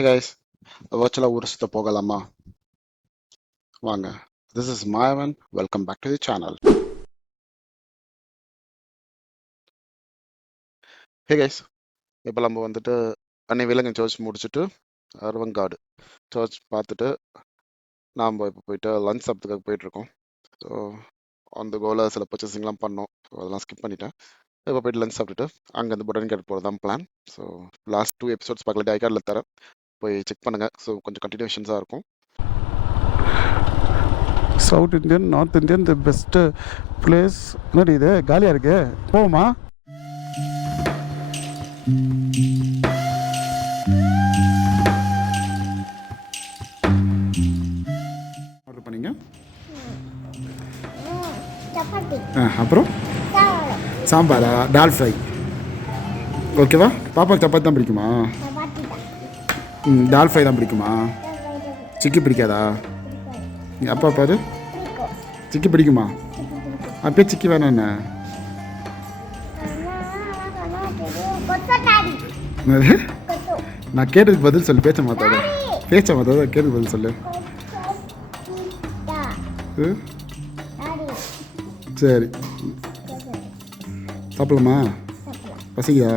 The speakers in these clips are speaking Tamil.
Hey guys, virtual ஊர் சுத்த போகலாமா வாங்க. This is Mayavan. Welcome back to the channel. Hey guys, இப்போ நம்ம வந்துட்டு அன்னை விலங்கு சர்ச் முடிச்சுட்டு அரவங்காடு சர்ச் பார்த்துட்டு நாம் இப்போ போயிட்டு லஞ்ச் சாப்பிட்றதுக்காக போயிட்டுருக்கோம். ஸோ அந்த கோவில் சில பர்ச்சேசிங்லாம் பண்ணோம். ஸோ அதெல்லாம் ஸ்கிப் பண்ணிட்டேன். இப்போ போயிட்டு லஞ்ச் சாப்பிட்டுட்டு அங்கேருந்து பொட்டானிக்கல் போகிறது தான் பிளான். ஸோ லாஸ்ட் 2 எபிசோட்ஸ் பார்க்கல, ஐகார்டில் தரேன், போய் செக் பண்ணுங்கள். ஸோ கொஞ்சம் கண்டினியூஷன்ஸாக இருக்கும். சவுத் இந்தியன், நார்த் இந்தியன் தி பெஸ்ட்டு பிளேஸ். என்னடி இது காலியாக இருக்கு, போமா? ஆர்டர் பண்ணீங்க. அப்புறம் சாம்பாரா, டால் ஃப்ரை. ஓகேவா? பாப்பாக்கு சப்பாத்தி தான் பிடிக்குமா? டால் ஃப்ரை தான் பிடிக்குமா? சிக்கி பிடிக்காதா? அப்பா பாரு, சிக்கி பிடிக்குமா? அப்பயே சிக்கி வேணாம். என்ன நான் கேட்டதுக்கு பதில் சொல்லு, பேச்ச மாத்தாத கேட்டதுக்கு பதில் சொல்லு. சரி, சாப்பிடலாமா? பசிக்குதா?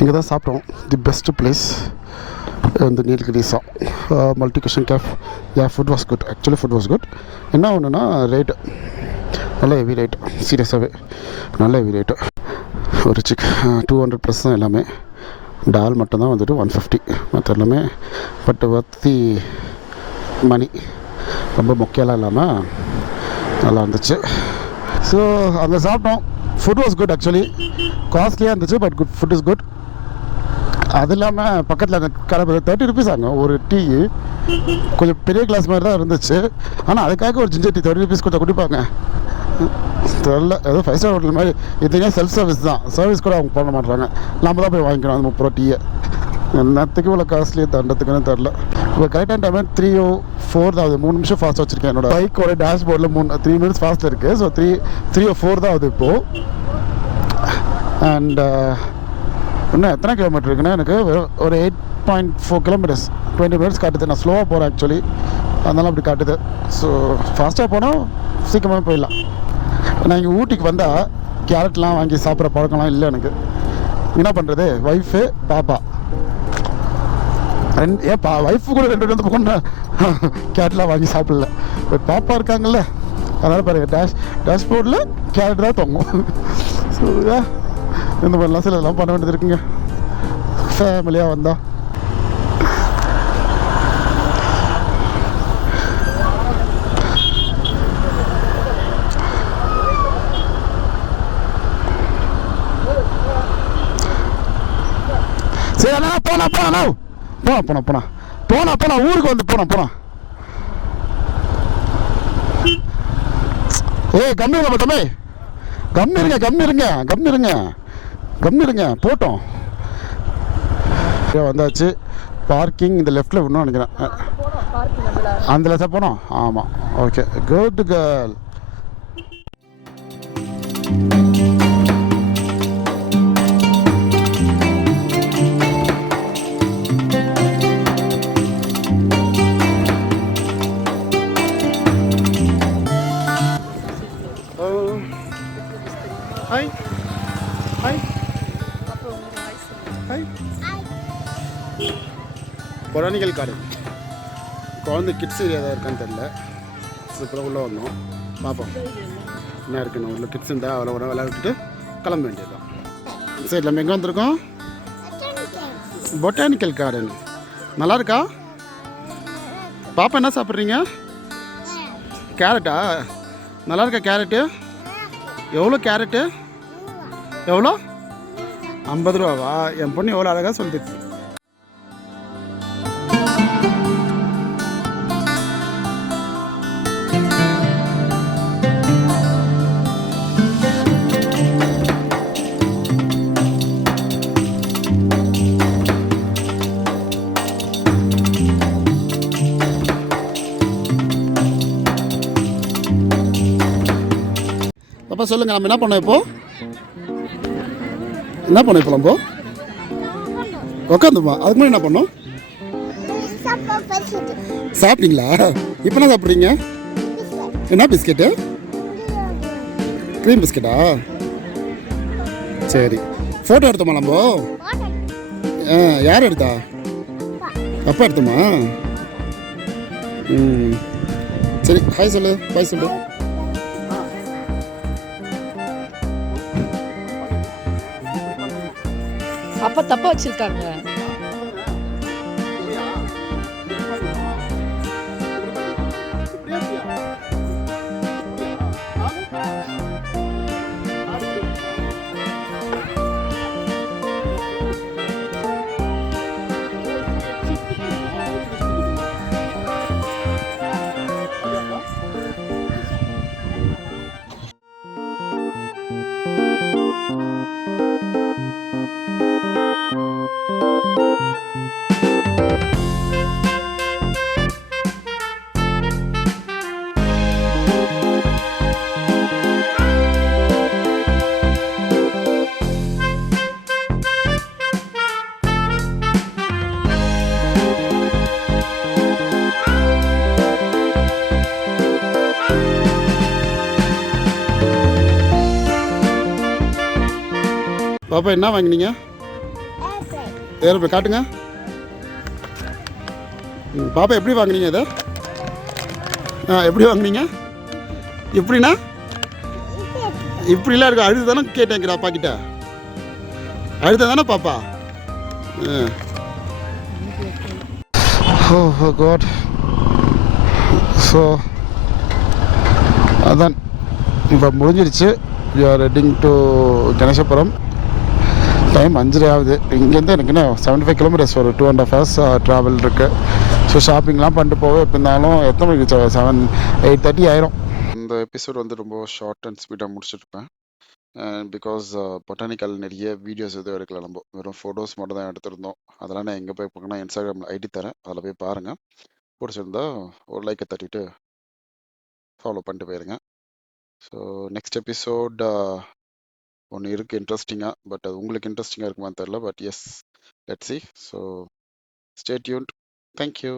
இங்கே தான் சாப்பிட்டோம். தி பெஸ்ட் பிளேஸ் இந்த நீலகிரிஸா multi cuisine cafe. Food was good, actually food was good. என்ன ஒன்றுனா ரேட்டு நல்ல ஹெவி ரேட்டு, சீரியஸாகவே நல்ல ஹெவி ரேட்டு. ஒரு 200 ப்ளஸ் தான் எல்லாமே. டால் மட்டும்தான் வந்துட்டு 150, மற்ற எல்லாமே பட் வர்த்தி மணி. ரொம்ப மொக்கையெல்லாம் இல்லாமல் நல்லா இருந்துச்சு. ஸோ அங்கே சாப்பிட்டோம். ஃபுட் வாஸ் குட், ஆக்சுவலி காஸ்ட்லியாக இருந்துச்சு, but good, food is good. அது இல்லாமல் பக்கத்தில் அந்த கடை 30 ருபீஸ் ஆகும் ஒரு டீ. கொஞ்சம் பெரிய கிளாஸ் மாதிரி தான் இருந்துச்சு, ஆனால் அதுக்காக ஒரு ஜிஞ்சர் டீ 30 ருபீஸ் கொடுத்தா குடிப்பாங்க. தெரியல, ஏதோ 5 ஸ்டார் ஹோட்டல் மாதிரி. இதுக்கே செல்ஃப் சர்வீஸ் தான், சர்வீஸ் கூட அவங்க பண்ண மாட்டாங்க. நம்ம தான் போய் வாங்கிக்கணும் அந்த 30 ரூபா டீயை. என்னத்துக்கு இவ்வளோ காஸ்ட்லியாக தண்டத்துக்குன்னு தெரில. இப்போ கரெக்டான டைம் 3:04 தான் ஆகுது. 3 நிமிஷம் ஃபாஸ்ட் வச்சுருக்கேன். என்னோட பைக்கோட டேஷ்போர்டில் 3 minutes ஃபாஸ்ட்டில் இருக்குது. ஸோ 3:04 தான் ஆகுது இப்போது. அண்ட் இன்னும் எத்தனை கிலோமீட்டர் இருக்குன்னா எனக்கு ஒரு 8.4 கிலோமீட்டர்ஸ், 20 minutes காட்டுது. நான் ஸ்லோவாக போகிறேன் ஆக்சுவலி, அதனால அப்படி காட்டுது. ஸோ ஃபாஸ்ட்டாக போனால் சீக்கிரமாக போயிடலாம். நான் இங்கே ஊட்டிக்கு வந்தால் கேரட்லாம் வாங்கி சாப்பிட்ற பழக்கம்லாம் இல்லை எனக்கு. என்ன பண்ணுறது, ஒய்ஃபு பாப்பா ஒய்ஃபு கூட 2 பக்கம் கேரட்லாம் வாங்கி சாப்பிடல. பட் பாப்பா இருக்காங்கல்ல, அதனால் பாருங்கள் டேஷ்போர்டில் கேரட் தான் தொங்கும். ஸோ இந்த மாதிரிலாம் சிலதெல்லாம் பண்ண வேண்டியது இருக்குங்க ஃபேமிலியாக வந்தால். சரி அண்ணா, போனா ஊருக்கு வந்து போனா. ஏய் கம்மி இருங்க தம்பி, கம்மி இருங்க போட்டோம். வந்தாச்சு. பார்க்கிங் இந்த லெஃப்டில் இன்னும் நினைக்கிறேன். அந்த லெஃப்டாக போனோம். ஆமாம், okay, good girl. Hi hi hi. Botanical garden குழந்தை கிட்ஸ் ஏரியா தான் இருக்கான்னு தெரில. இப்போ உள்ளே வந்தோம், பார்ப்போம் என்ன இருக்குன்னு. உள்ள கிட்ஸ் இருந்தால் அவ்வளோ விளையாடிட்டு கிளம்ப வேண்டியது தான். சரி, நம்ம எங்கே வந்திருக்கோம்? Botanical garden. நல்லா இருக்கா? பாப்பா என்ன சாப்பிட்றீங்க? கேரட்டா? நல்லா இருக்கா கேரட்டு? எவ்வளோ கேரட்டு? எவ்வளோ? 50 ரூபாவா? என் பொண்ணு எவ்வளோ அழகாக சொல்லிடுச்சு. அப்போ சொல்லுங்கள் நம்ம என்ன பண்ணோம் இப்போ? என்ன பண்ணோம் இப்போ நம்ம? உட்காந்துமா. அதுக்கு முன்னாடி என்ன பண்ணோம்? சாப்பிட்டீங்களா? இப்போ என்ன சாப்பிட்றீங்க? என்ன பிஸ்கெட்டு? க்ரீம் பிஸ்கெட்டா? சரி. ஃபோட்டோ எடுத்தோமா நம்ம? யார் எடுத்தா? அப்பா எடுத்தோமா? ம். சரி, ஹாய் சொல்லு, பாய் சொல்லு. அப்பா தப்பா வச்சிருக்காங்க. பாப்பா என்ன வாங்கினீங்க? ஏரோப்ளேன் காட்டுங்க. பாப்பா எப்படி வாங்கினீங்க இதை? எப்படி வாங்கினீங்க? எப்படின்னா இப்படிலாம் இருக்கு. அழுது தானே கேட்டேங்கிறா அப்பா கிட்ட. அழுத தானே பாப்பா? ஓ காட். ஸோ அதான் இப்போ முடிஞ்சிருச்சு. We are heading to Ganeshapuram. Time 5:30 ஆகுது. இங்கேருந்து எனக்கு என்ன 75 கிலோமீட்டர்ஸ், ஒரு 2.5 hours ட்ராவல் இருக்குது. ஸோ ஷாப்பிங்லாம் பண்ணிட்டு போக எப்போ இருந்தாலும் எத்தனை மணிக்கு 8:30 ஆயிரும். இந்த எபிசோட் வந்து ரொம்ப ஷார்ட் அண்ட் ஸ்வீட்டாக முடிச்சிருப்பேன். பிகாஸ் பொட்டானிக்கல் நிறைய வீடியோஸ் எதுவும் எடுக்கல, நம்ம வெறும் ஃபோட்டோஸ் மட்டும் தான் எடுத்திருந்தோம். அதெல்லாம் நான் எங்கே போய் பார்க்கணும், இன்ஸ்டாகிராமில் ஐடி தரேன், அதில் போய் பாருங்கள். பிடிச்சிருந்தா ஒரு லைக்கை தட்டிட்டு ஃபாலோ பண்ணிட்டு போயிருங்க. ஸோ நெக்ஸ்ட் எபிசோட் ஒன்று இருக்குது இன்ட்ரெஸ்டிங்காக. பட் அது உங்களுக்கு இன்ட்ரெஸ்டிங்காக இருக்குமான்னு தெரில. But yes, let's see. So stay tuned. Thank you.